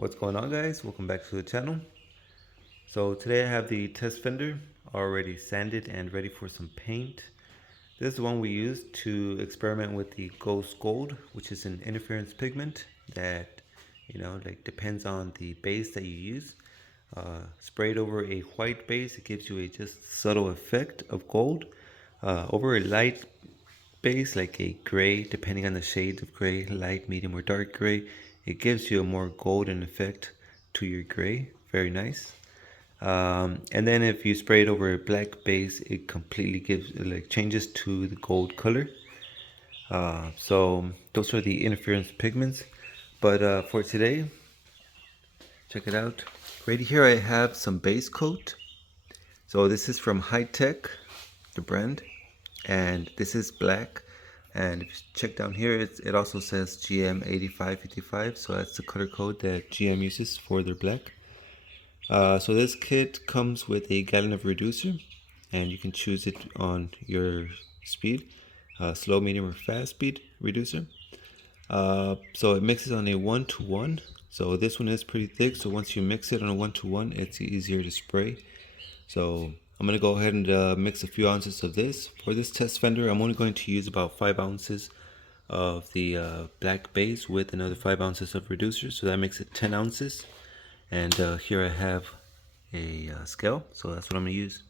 What's going on, guys? Welcome back to the channel. So today I have the test fender already sanded and ready for some paint. This is the one we used to experiment with the Ghost Gold, which is an interference pigment that depends on the base that you use. Sprayed over a white base, it gives you a just subtle effect of gold. Over a light base, like a gray, depending on the shades of gray, light, medium, or dark gray, it gives you a more golden effect to your gray. Very nice. And then if you spray it over a black base, it completely changes to the gold color. So those are the interference pigments. But for today, check it out. Right here I have some base coat. So this is from HighTeck, the brand, and this is black. And if you check down here, it also says GM 8555, so that's the color code that GM uses for their black. So this kit comes with a gallon of reducer, and you can choose it on your speed, slow, medium, or fast speed reducer. So it mixes on a 1-to-1. So this one is pretty thick, so once you mix it on a 1-to-1, it's easier to spray. So I'm going to go ahead and mix a few ounces of this. For this test fender, I'm only going to use about 5 ounces of the black base with another 5 ounces of reducer, so that makes it 10 ounces. And here I have a scale, so that's what I'm going to use.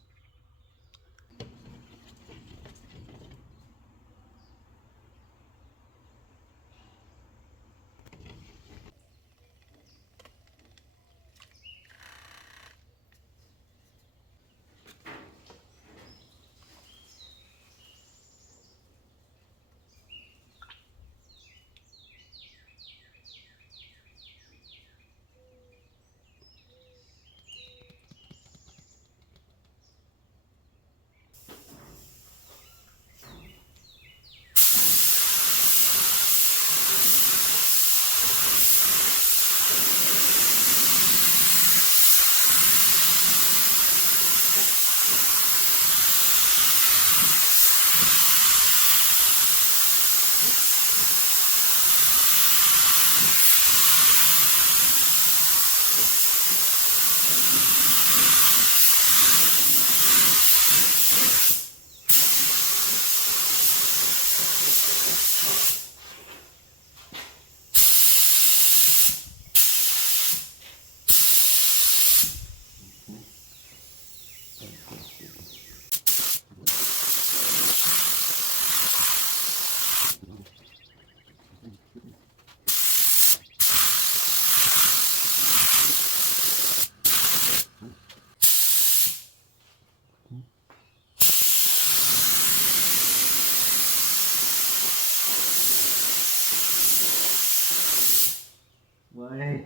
Why?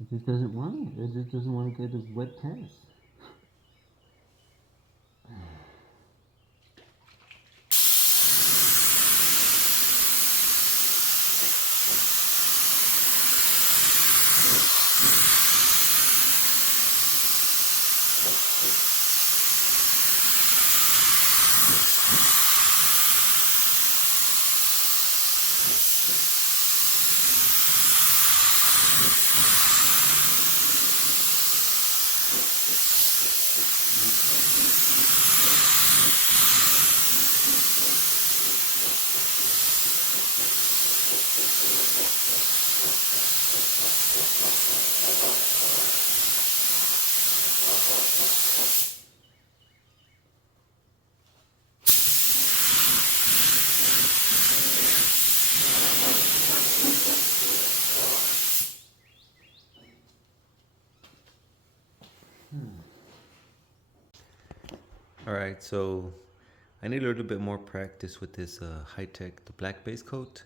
It just doesn't want it. It just doesn't want to get a wet pass. Alright, so I need a little bit more practice with this HighTeck, the black base coat.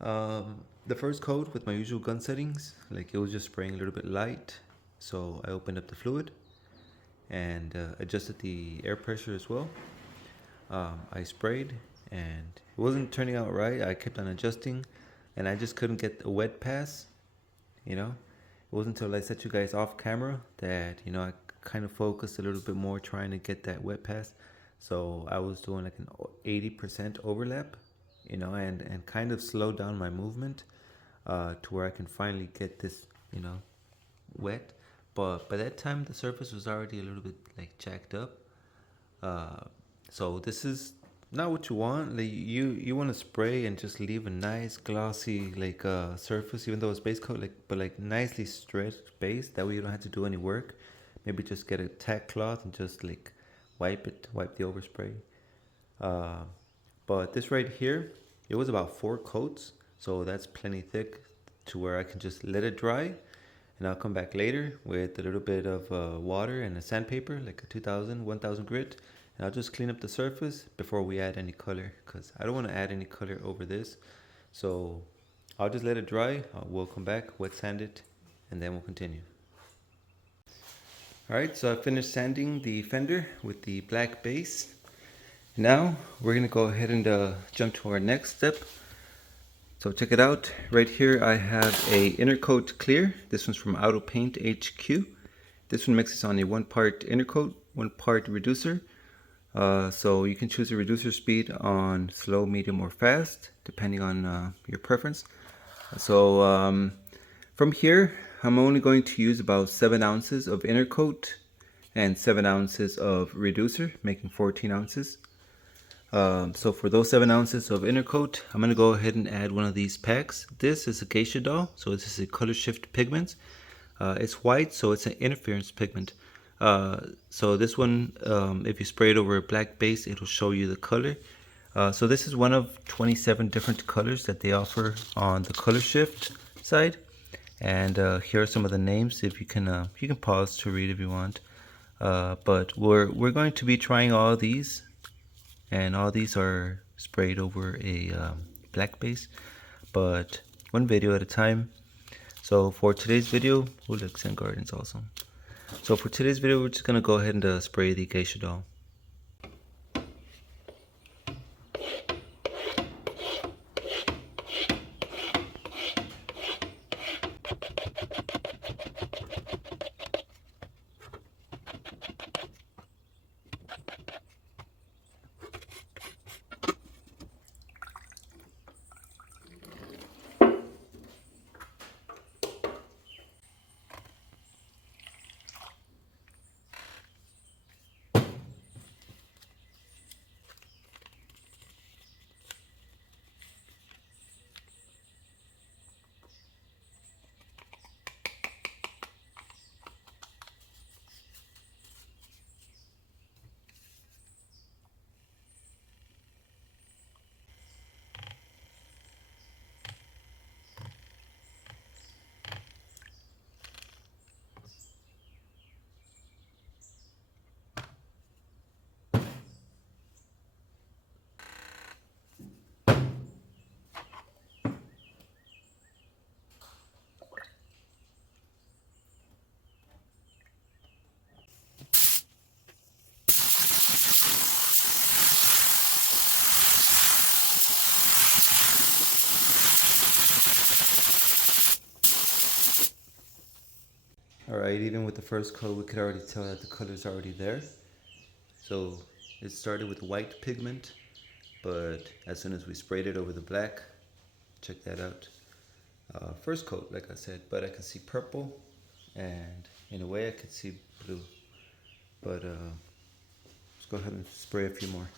The first coat with my usual gun settings, like it was just spraying a little bit light, so I opened up the fluid and adjusted the air pressure as well. I sprayed and it wasn't turning out right. I kept on adjusting and I just couldn't get a wet pass. It wasn't until I set you guys off camera that I kind of focused a little bit more trying to get that wet pass. So I was doing like an 80% overlap, and kind of slowed down my movement. to where I can finally get this, wet. But by that time, the surface was already a little bit like jacked up. So this is not what you want. Like you want to spray and just leave a nice glossy like surface, even though it's base coat, like but like nicely stretched base. That way you don't have to do any work. Maybe just get a tack cloth and just like wipe the overspray. Uh, but this right here, it was about 4 coats, so that's plenty thick to where I can just let it dry, and I'll come back later with a little bit of water and a sandpaper, like a 2000, 1000 grit, and I'll just clean up the surface before we add any color, because I don't want to add any color over this. So I'll just let it dry. We'll come back, wet sand it, and then we'll continue. Alright, so I finished sanding the fender with the black base. Now we're gonna go ahead and jump to our next step. So check it out. Right here I have a Intercoat Clear. This one's from Auto Paint HQ. This one mixes on a 1-part Intercoat, 1-part reducer. So you can choose a reducer speed on slow, medium, or fast, depending on your preference. So from here, I'm only going to use about 7 ounces of Intercoat and 7 ounces of reducer, making 14 ounces. So for those 7 ounces of Intercoat, I'm going to go ahead and add one of these packs. This is a Geisha Doll, so this is a Colorshift pigment. It's white, so it's an interference pigment. So this one, if you spray it over a black base, it'll show you the color. So this is one of 27 different colors that they offer on the Colorshift side. And here are some of the names. If you can pause to read if you want. But we're going to be trying all these, and all these are sprayed over a black base, but one video at a time. So for today's video, we'll look Zen Gardens also. So for today's video, we're just gonna go ahead and spray the Geisha Doll. Alright, even with the first coat, we could already tell that the color's already there. So it started with white pigment, but as soon as we sprayed it over the black, check that out. First coat, like I said, but I can see purple, and in a way I could see blue. But let's go ahead and spray a few more.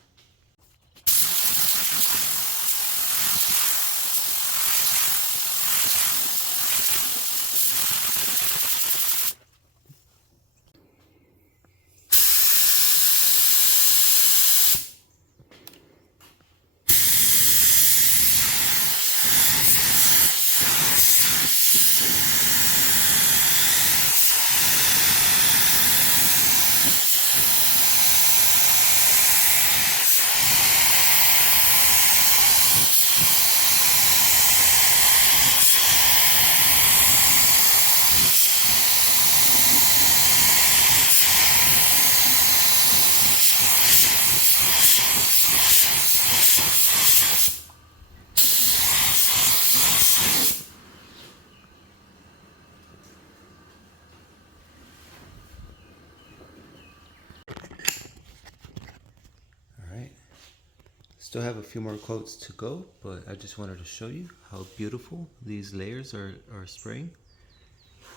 Still have a few more coats to go, but I just wanted to show you how beautiful these layers are spraying.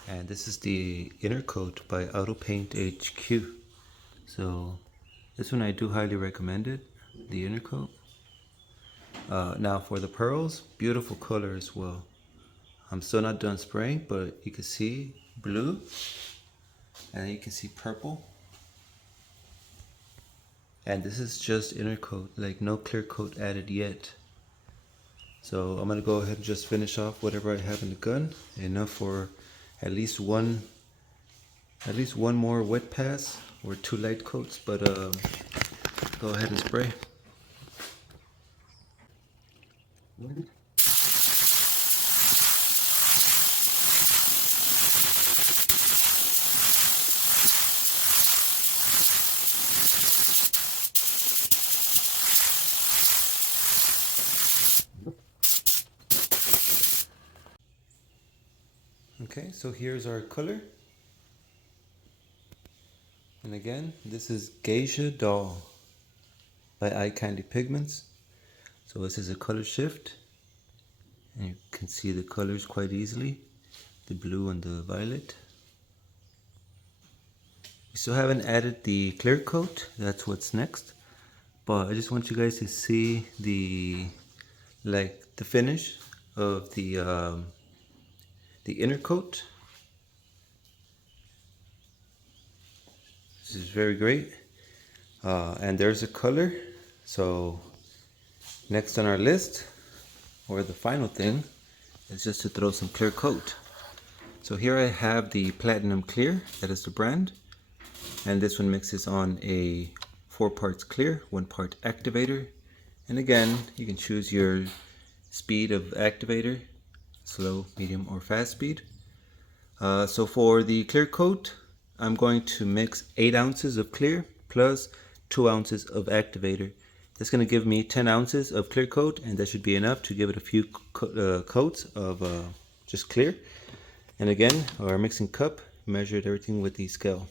And this is the Intercoat by Auto Paint HQ. So this one I do highly recommend it, the Intercoat. Now for the pearls, beautiful color as well. I'm still not done spraying, but you can see blue, and you can see purple. And this is just Intercoat, like no clear coat added yet. So I'm gonna go ahead and just finish off whatever I have in the gun. Enough for at least one more wet pass or 2 light coats, but go ahead and spray. Okay, so here's our color. And again, this is Geisha Doll by Eye Candy Pigments. So this is a color shift, and you can see the colors quite easily, the blue and the violet. We still haven't added the clear coat, that's what's next. But I just want you guys to see the finish of the inner coat. This is very great. And there's a color. So next on our list, or the final thing, is just to throw some clear coat. So here I have the Platinum Clear, that is the brand. And this one mixes on a 4 parts clear, 1 part activator. And again, you can choose your speed of activator, slow, medium, or fast speed. So for the clear coat, I'm going to mix 8 ounces of clear plus 2 ounces of activator. That's going to give me 10 ounces of clear coat, and that should be enough to give it a few coats of just clear. And again, our mixing cup, measured everything with the scale.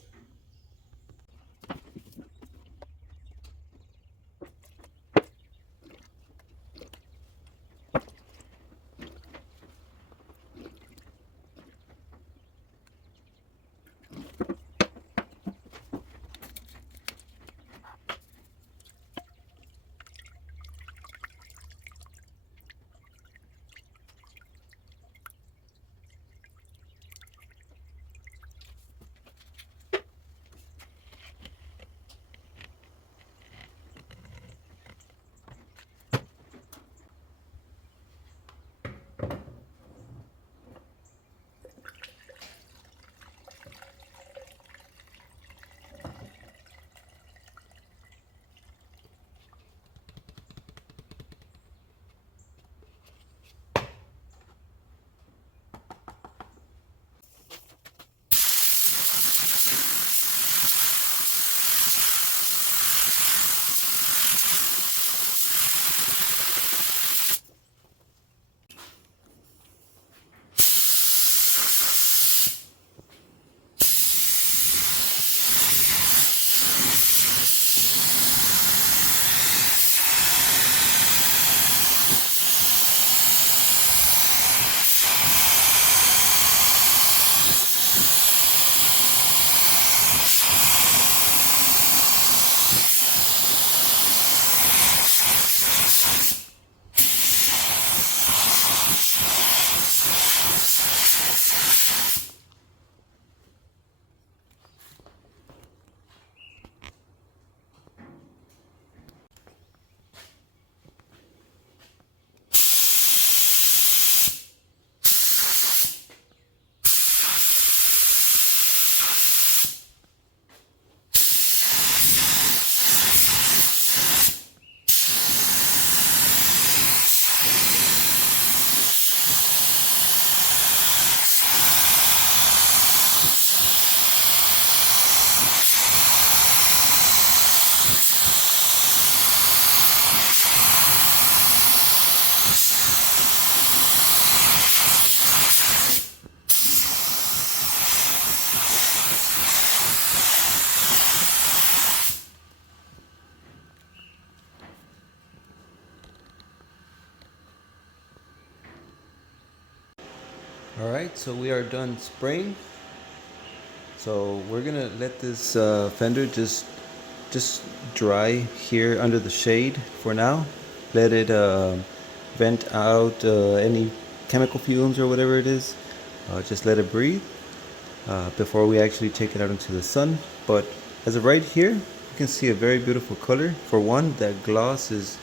Alright, so we are done spraying. So we're gonna let this fender just dry here under the shade for now. Let it vent out any chemical fumes or whatever it is. Just let it breathe before we actually take it out into the sun. But as of right here, you can see a very beautiful color. For one, that gloss is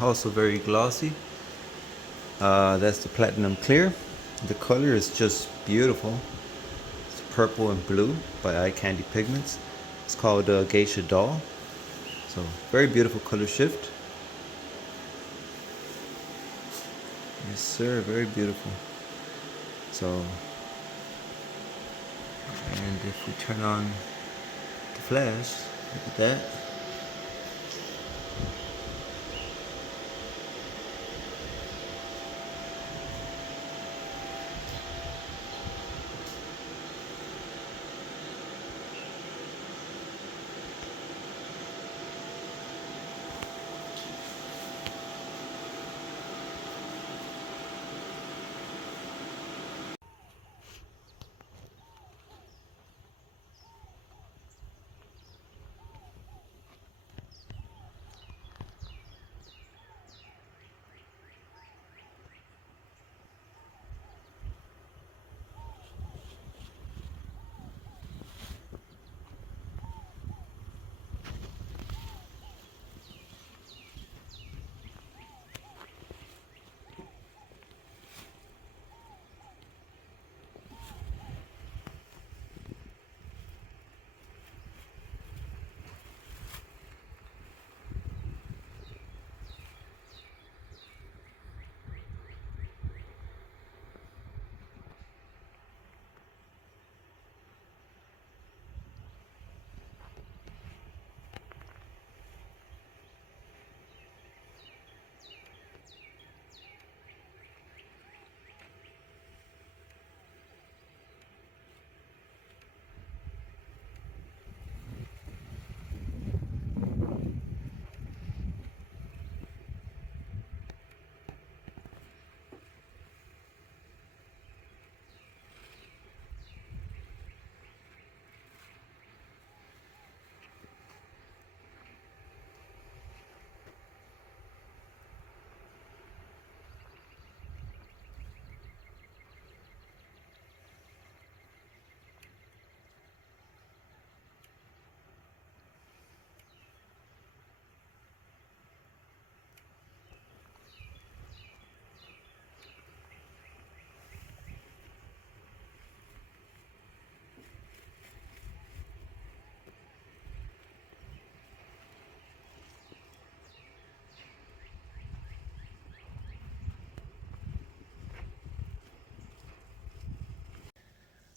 also very glossy. That's the platinum clear. The color is just beautiful. It's purple and blue by Eye Candy Pigments. It's called Geisha Doll. So very beautiful color shift. Yes sir, very beautiful. So, and if we turn on the flash, look at that.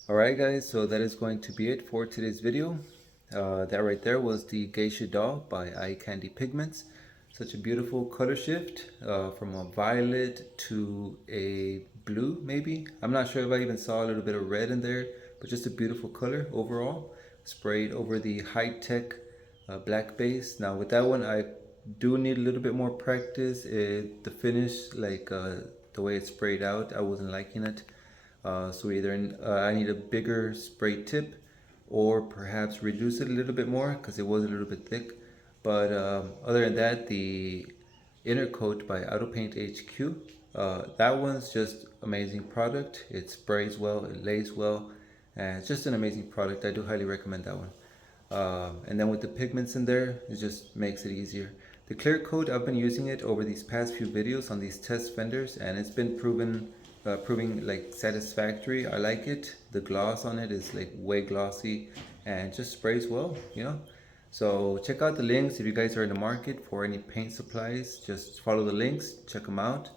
Alright guys, so that is going to be it for today's video. That right there was the Geisha Doll by Eye Candy Pigments. Such a beautiful color shift from a violet to a blue maybe. I'm not sure if I even saw a little bit of red in there, but just a beautiful color overall. Sprayed over the HighTeck Black base. Now with that one I do need a little bit more practice. The finish, like the way it's sprayed out, I wasn't liking it. So either I need a bigger spray tip or perhaps reduce it a little bit more because it was a little bit thick. But other than that, the Intercoat by Auto Paint HQ, that one's just amazing product. It sprays well, it lays well, and it's just an amazing product. I do highly recommend that one. And then with the pigments in there, it just makes it easier. The clear coat, I've been using it over these past few videos on these test fenders, and it's been proving like satisfactory. I like it. The gloss on it is like way glossy and just sprays well, you know. So check out the links if you guys are in the market for any paint supplies. Just follow the links, check them out.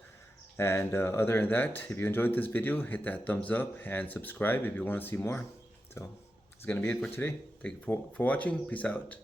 And other than that, if you enjoyed this video, hit that thumbs up and subscribe if you want to see more. So it's gonna be it for today. Thank you for watching. Peace out.